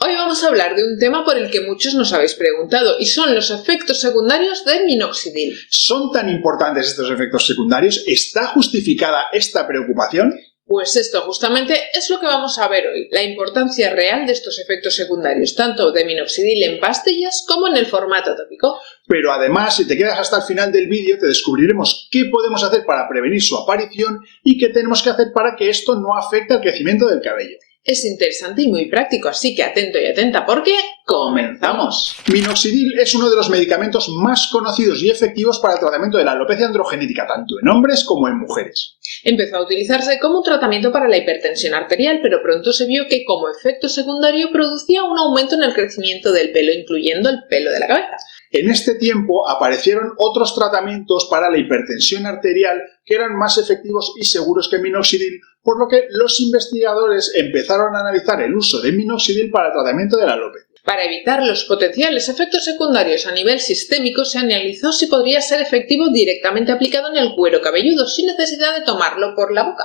Hoy vamos a hablar de un tema por el que muchos nos habéis preguntado y son los efectos secundarios del minoxidil. ¿Son tan importantes estos efectos secundarios? ¿Está justificada esta preocupación? Pues esto justamente es lo que vamos a ver hoy, la importancia real de estos efectos secundarios, tanto de minoxidil en pastillas como en el formato tópico. Pero además, si te quedas hasta el final del vídeo, te descubriremos qué podemos hacer para prevenir su aparición y qué tenemos que hacer para que esto no afecte al crecimiento del cabello. Es interesante y muy práctico, así que atento y atenta porque ¡comenzamos! Minoxidil es uno de los medicamentos más conocidos y efectivos para el tratamiento de la alopecia androgenética, tanto en hombres como en mujeres. Empezó a utilizarse como un tratamiento para la hipertensión arterial, pero pronto se vio que como efecto secundario producía un aumento en el crecimiento del pelo, incluyendo el pelo de la cabeza. En este tiempo aparecieron otros tratamientos para la hipertensión arterial que eran más efectivos y seguros que el minoxidil, por lo que los investigadores empezaron a analizar el uso de minoxidil para el tratamiento de la alopecia. Para evitar los potenciales efectos secundarios a nivel sistémico, se analizó si podría ser efectivo directamente aplicado en el cuero cabelludo, sin necesidad de tomarlo por la boca.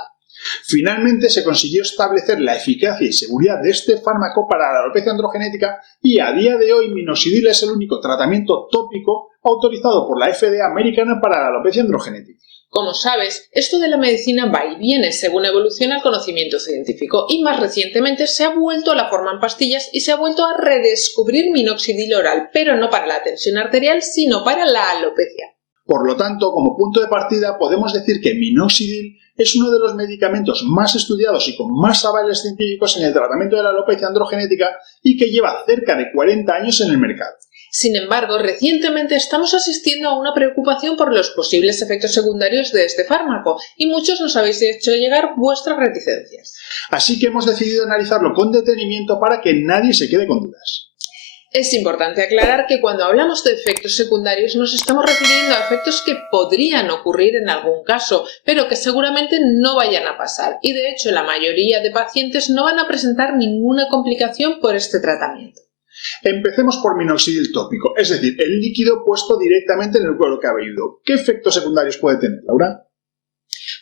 Finalmente se consiguió establecer la eficacia y seguridad de este fármaco para la alopecia androgenética y a día de hoy minoxidil es el único tratamiento tópico autorizado por la FDA americana para la alopecia androgenética. Como sabes, esto de la medicina va y viene según evoluciona el conocimiento científico y más recientemente se ha vuelto a la forma en pastillas y se ha vuelto a redescubrir minoxidil oral, pero no para la tensión arterial, sino para la alopecia. Por lo tanto, como punto de partida, podemos decir que minoxidil es uno de los medicamentos más estudiados y con más avances científicos en el tratamiento de la alopecia androgenética y que lleva cerca de 40 años en el mercado. Sin embargo, recientemente estamos asistiendo a una preocupación por los posibles efectos secundarios de este fármaco y muchos nos habéis hecho llegar vuestras reticencias. Así que hemos decidido analizarlo con detenimiento para que nadie se quede con dudas. Es importante aclarar que cuando hablamos de efectos secundarios nos estamos refiriendo a efectos que podrían ocurrir en algún caso, pero que seguramente no vayan a pasar y de hecho la mayoría de pacientes no van a presentar ninguna complicación por este tratamiento. Empecemos por minoxidil tópico, es decir, el líquido puesto directamente en el cuero cabelludo. ¿Qué efectos secundarios puede tener, Laura?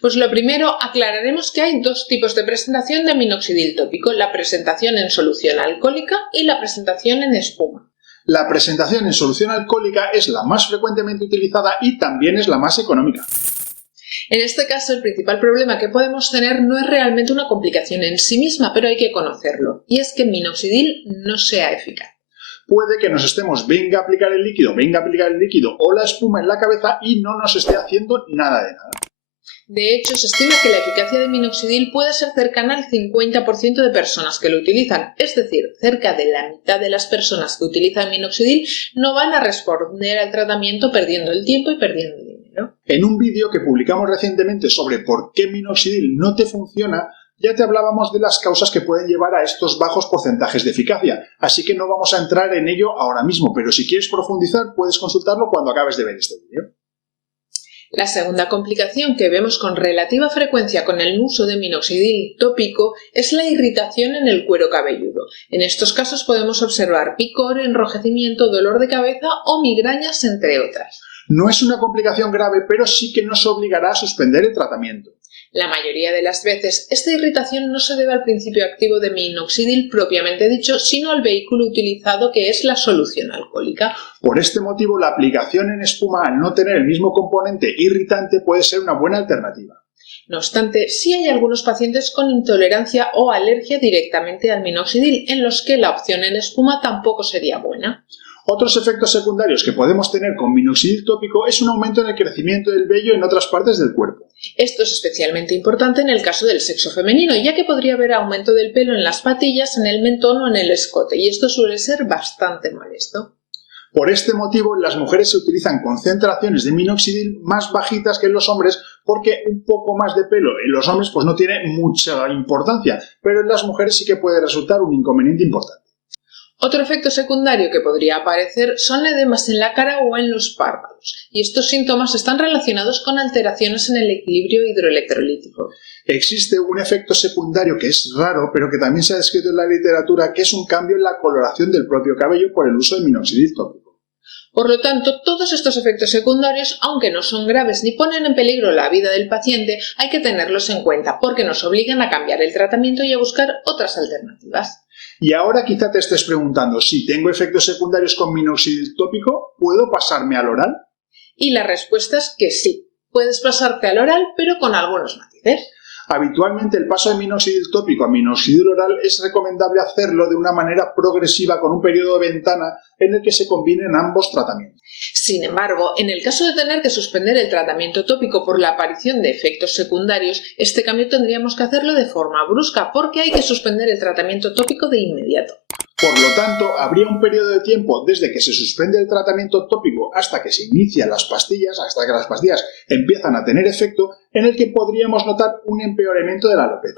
Pues lo primero, aclararemos que hay dos tipos de presentación de minoxidil tópico, la presentación en solución alcohólica y la presentación en espuma. La presentación en solución alcohólica es la más frecuentemente utilizada y también es la más económica. En este caso, el principal problema que podemos tener no es realmente una complicación en sí misma, pero hay que conocerlo, y es que el minoxidil no sea eficaz. Puede que nos estemos venga a aplicar el líquido o la espuma en la cabeza y no nos esté haciendo nada de nada. De hecho, se estima que la eficacia de minoxidil puede ser cercana al 50% de personas que lo utilizan, es decir, cerca de la mitad de las personas que utilizan minoxidil no van a responder al tratamiento perdiendo el tiempo y perdiendo el dinero. En un vídeo que publicamos recientemente sobre por qué minoxidil no te funciona, ya te hablábamos de las causas que pueden llevar a estos bajos porcentajes de eficacia, así que no vamos a entrar en ello ahora mismo, pero si quieres profundizar puedes consultarlo cuando acabes de ver este vídeo. La segunda complicación que vemos con relativa frecuencia con el uso de minoxidil tópico es la irritación en el cuero cabelludo. En estos casos podemos observar picor, enrojecimiento, dolor de cabeza o migrañas, entre otras. No es una complicación grave, pero sí que nos obligará a suspender el tratamiento. La mayoría de las veces, esta irritación no se debe al principio activo de minoxidil propiamente dicho, sino al vehículo utilizado que es la solución alcohólica. Por este motivo, la aplicación en espuma al no tener el mismo componente irritante puede ser una buena alternativa. No obstante, sí hay algunos pacientes con intolerancia o alergia directamente al minoxidil, en los que la opción en espuma tampoco sería buena. Otros efectos secundarios que podemos tener con minoxidil tópico es un aumento en el crecimiento del vello en otras partes del cuerpo. Esto es especialmente importante en el caso del sexo femenino, ya que podría haber aumento del pelo en las patillas, en el mentón o en el escote, y esto suele ser bastante molesto. Por este motivo, en las mujeres se utilizan concentraciones de minoxidil más bajitas que en los hombres porque un poco más de pelo en los hombres pues no tiene mucha importancia, pero en las mujeres sí que puede resultar un inconveniente importante. Otro efecto secundario que podría aparecer son edemas en la cara o en los párpados, y estos síntomas están relacionados con alteraciones en el equilibrio hidroelectrolítico. Existe un efecto secundario que es raro, pero que también se ha descrito en la literatura, que es un cambio en la coloración del propio cabello por el uso de minoxidil tópico. Por lo tanto, todos estos efectos secundarios, aunque no son graves ni ponen en peligro la vida del paciente, hay que tenerlos en cuenta porque nos obligan a cambiar el tratamiento y a buscar otras alternativas. Y ahora quizá te estés preguntando, si tengo efectos secundarios con minoxidil tópico, ¿puedo pasarme al oral? Y la respuesta es que sí. Puedes pasarte al oral, pero con algunos matices. Habitualmente el paso de minoxidil tópico a minoxidil oral es recomendable hacerlo de una manera progresiva con un periodo de ventana en el que se combinen ambos tratamientos. Sin embargo, en el caso de tener que suspender el tratamiento tópico por la aparición de efectos secundarios, este cambio tendríamos que hacerlo de forma brusca porque hay que suspender el tratamiento tópico de inmediato. Por lo tanto, habría un periodo de tiempo desde que se suspende el tratamiento tópico hasta que se inician las pastillas, hasta que las pastillas empiezan a tener efecto, en el que podríamos notar un empeoramiento de la alopecia.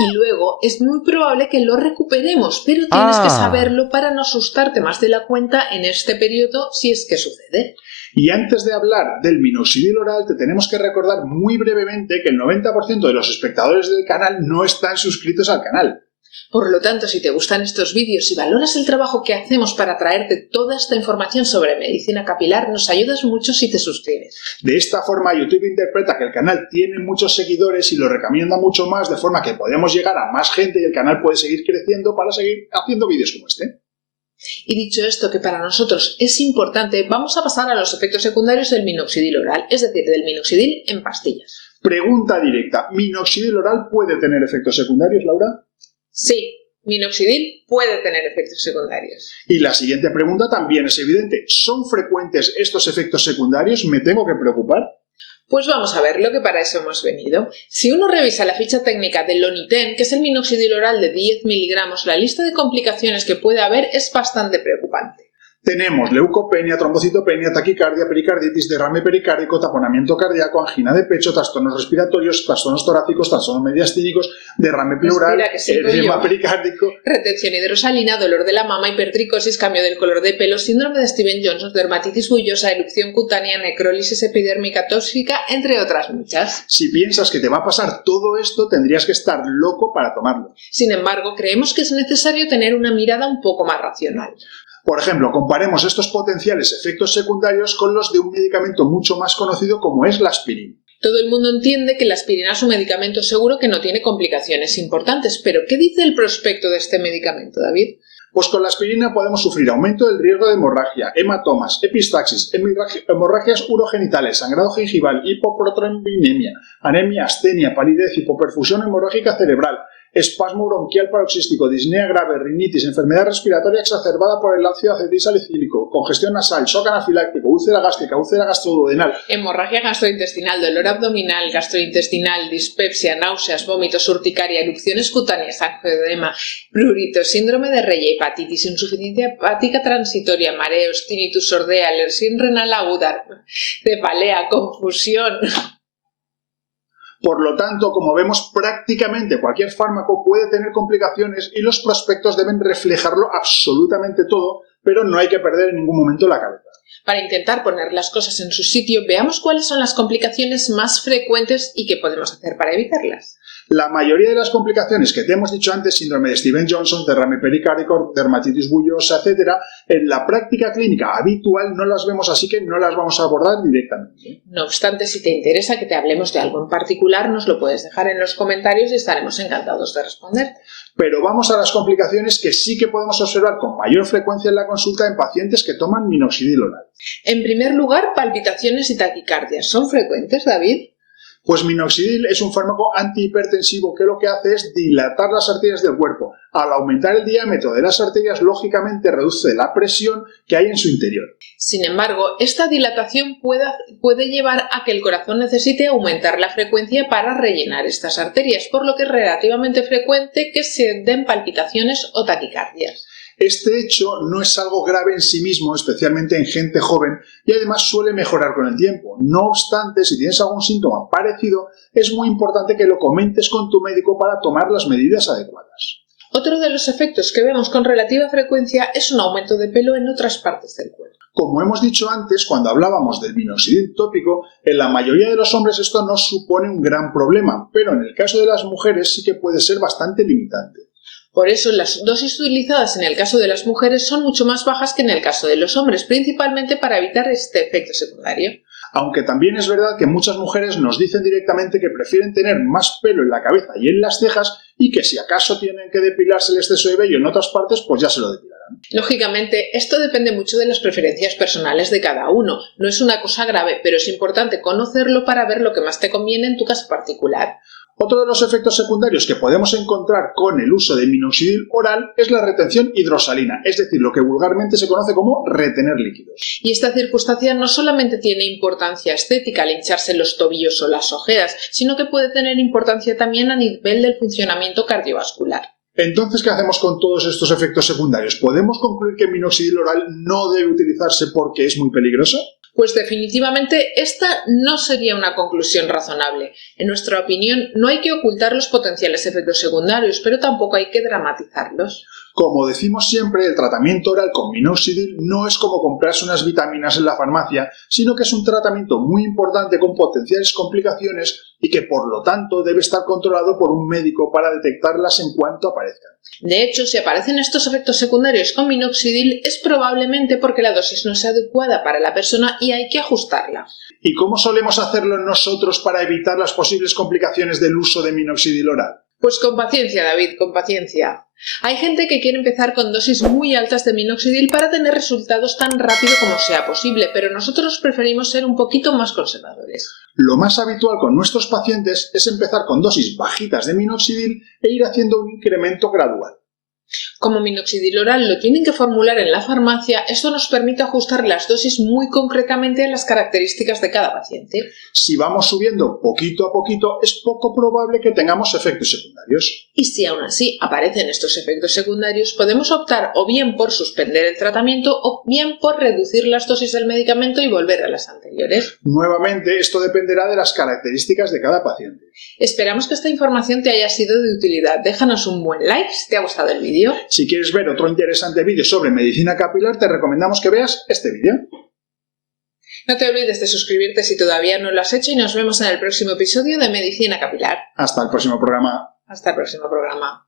Y luego es muy probable que lo recuperemos, pero tienes que saberlo para no asustarte más de la cuenta en este periodo si es que sucede. Y antes de hablar del minoxidil oral, te tenemos que recordar muy brevemente que el 90% de los espectadores del canal no están suscritos al canal. Por lo tanto, si te gustan estos vídeos y valoras el trabajo que hacemos para traerte toda esta información sobre medicina capilar, nos ayudas mucho si te suscribes. De esta forma, YouTube interpreta que el canal tiene muchos seguidores y lo recomienda mucho más, de forma que podemos llegar a más gente y el canal puede seguir creciendo para seguir haciendo vídeos como este. Y dicho esto, que para nosotros es importante, vamos a pasar a los efectos secundarios del minoxidil oral, es decir, del minoxidil en pastillas. Pregunta directa, ¿minoxidil oral puede tener efectos secundarios, Laura? Sí, minoxidil puede tener efectos secundarios. Y la siguiente pregunta también es evidente. ¿Son frecuentes estos efectos secundarios? ¿Me tengo que preocupar? Pues vamos a ver lo que para eso hemos venido. Si uno revisa la ficha técnica del Loniten, que es el minoxidil oral de 10 miligramos, la lista de complicaciones que puede haber es bastante preocupante. Tenemos leucopenia, trombocitopenia, taquicardia, pericarditis, derrame pericárdico, taponamiento cardíaco, angina de pecho, trastornos respiratorios, trastornos torácicos, trastornos mediastínicos, derrame pleural, edema pericárdico, retención hidrosalina, dolor de la mama, hipertricosis, cambio del color de pelo, síndrome de Stevens-Johnson, dermatitis bullosa, erupción cutánea, necrólisis epidérmica tóxica, entre otras muchas. Si piensas que te va a pasar todo esto, tendrías que estar loco para tomarlo. Sin embargo, creemos que es necesario tener una mirada un poco más racional. Por ejemplo, comparemos estos potenciales efectos secundarios con los de un medicamento mucho más conocido como es la aspirina. Todo el mundo entiende que la aspirina es un medicamento seguro que no tiene complicaciones importantes, pero ¿qué dice el prospecto de este medicamento, David? Pues con la aspirina podemos sufrir aumento del riesgo de hemorragia, hematomas, epistaxis, hemorragias urogenitales, sangrado gingival, hipoprotrombinemia, anemia, astenia, palidez, hipoperfusión hemorrágica cerebral, espasmo bronquial paroxístico, disnea grave, rinitis, enfermedad respiratoria exacerbada por el ácido acetilsalicílico, congestión nasal, shock anafiláctico, úlcera gástrica, úlcera gastroduodenal, hemorragia gastrointestinal, dolor abdominal, gastrointestinal, dispepsia, náuseas, vómitos, urticaria, erupciones cutáneas, angioedema, prurito, síndrome de Reye, hepatitis, insuficiencia hepática transitoria, mareos, tinnitus, sordea, alergia renal aguda, cefalea, confusión. Por lo tanto, como vemos, prácticamente cualquier fármaco puede tener complicaciones y los prospectos deben reflejarlo absolutamente todo, pero no hay que perder en ningún momento la cabeza. Para intentar poner las cosas en su sitio, veamos cuáles son las complicaciones más frecuentes y qué podemos hacer para evitarlas. La mayoría de las complicaciones que te hemos dicho antes, síndrome de Stevens-Johnson, derrame pericárdico, dermatitis bullosa, etc., en la práctica clínica habitual no las vemos, así que no las vamos a abordar directamente. No obstante, si te interesa que te hablemos de algo en particular, nos lo puedes dejar en los comentarios y estaremos encantados de responder. Pero vamos a las complicaciones que sí que podemos observar con mayor frecuencia en la consulta en pacientes que toman minoxidil oral. En primer lugar, palpitaciones y taquicardias. ¿Son frecuentes, David? Pues minoxidil es un fármaco antihipertensivo que lo que hace es dilatar las arterias del cuerpo. Al aumentar el diámetro de las arterias, lógicamente reduce la presión que hay en su interior. Sin embargo, esta dilatación puede llevar a que el corazón necesite aumentar la frecuencia para rellenar estas arterias, por lo que es relativamente frecuente que se den palpitaciones o taquicardias. Este hecho no es algo grave en sí mismo, especialmente en gente joven, y además suele mejorar con el tiempo. No obstante, si tienes algún síntoma parecido, es muy importante que lo comentes con tu médico para tomar las medidas adecuadas. Otro de los efectos que vemos con relativa frecuencia es un aumento de pelo en otras partes del cuerpo. Como hemos dicho antes, cuando hablábamos del minoxidil tópico, en la mayoría de los hombres esto no supone un gran problema, pero en el caso de las mujeres sí que puede ser bastante limitante. Por eso, las dosis utilizadas en el caso de las mujeres son mucho más bajas que en el caso de los hombres, principalmente para evitar este efecto secundario. Aunque también es verdad que muchas mujeres nos dicen directamente que prefieren tener más pelo en la cabeza y en las cejas y que si acaso tienen que depilarse el exceso de vello en otras partes, pues ya se lo depilarán. Lógicamente, esto depende mucho de las preferencias personales de cada uno. No es una cosa grave, pero es importante conocerlo para ver lo que más te conviene en tu caso particular. Otro de los efectos secundarios que podemos encontrar con el uso de minoxidil oral es la retención hidrosalina, es decir, lo que vulgarmente se conoce como retener líquidos. Y esta circunstancia no solamente tiene importancia estética al hincharse los tobillos o las ojeras, sino que puede tener importancia también a nivel del funcionamiento cardiovascular. Entonces, ¿qué hacemos con todos estos efectos secundarios? ¿Podemos concluir que el minoxidil oral no debe utilizarse porque es muy peligroso? Pues definitivamente esta no sería una conclusión razonable. En nuestra opinión, no hay que ocultar los potenciales efectos secundarios, pero tampoco hay que dramatizarlos. Como decimos siempre, el tratamiento oral con minoxidil no es como comprarse unas vitaminas en la farmacia, sino que es un tratamiento muy importante con potenciales complicaciones y que por lo tanto debe estar controlado por un médico para detectarlas en cuanto aparezcan. De hecho, si aparecen estos efectos secundarios con minoxidil es probablemente porque la dosis no es adecuada para la persona y hay que ajustarla. ¿Y cómo solemos hacerlo nosotros para evitar las posibles complicaciones del uso de minoxidil oral? Pues con paciencia, David, con paciencia. Hay gente que quiere empezar con dosis muy altas de minoxidil para tener resultados tan rápido como sea posible, pero nosotros preferimos ser un poquito más conservadores. Lo más habitual con nuestros pacientes es empezar con dosis bajitas de minoxidil e ir haciendo un incremento gradual. Como minoxidil oral lo tienen que formular en la farmacia, esto nos permite ajustar las dosis muy concretamente a las características de cada paciente. Si vamos subiendo poquito a poquito, es poco probable que tengamos efectos secundarios. Y si aún así aparecen estos efectos secundarios, podemos optar o bien por suspender el tratamiento o bien por reducir las dosis del medicamento y volver a las anteriores. Nuevamente, esto dependerá de las características de cada paciente. Esperamos que esta información te haya sido de utilidad. Déjanos un buen like si te ha gustado el vídeo. Si quieres ver otro interesante vídeo sobre medicina capilar, te recomendamos que veas este vídeo. No te olvides de suscribirte si todavía no lo has hecho y nos vemos en el próximo episodio de Medicina Capilar. Hasta el próximo programa. Hasta el próximo programa.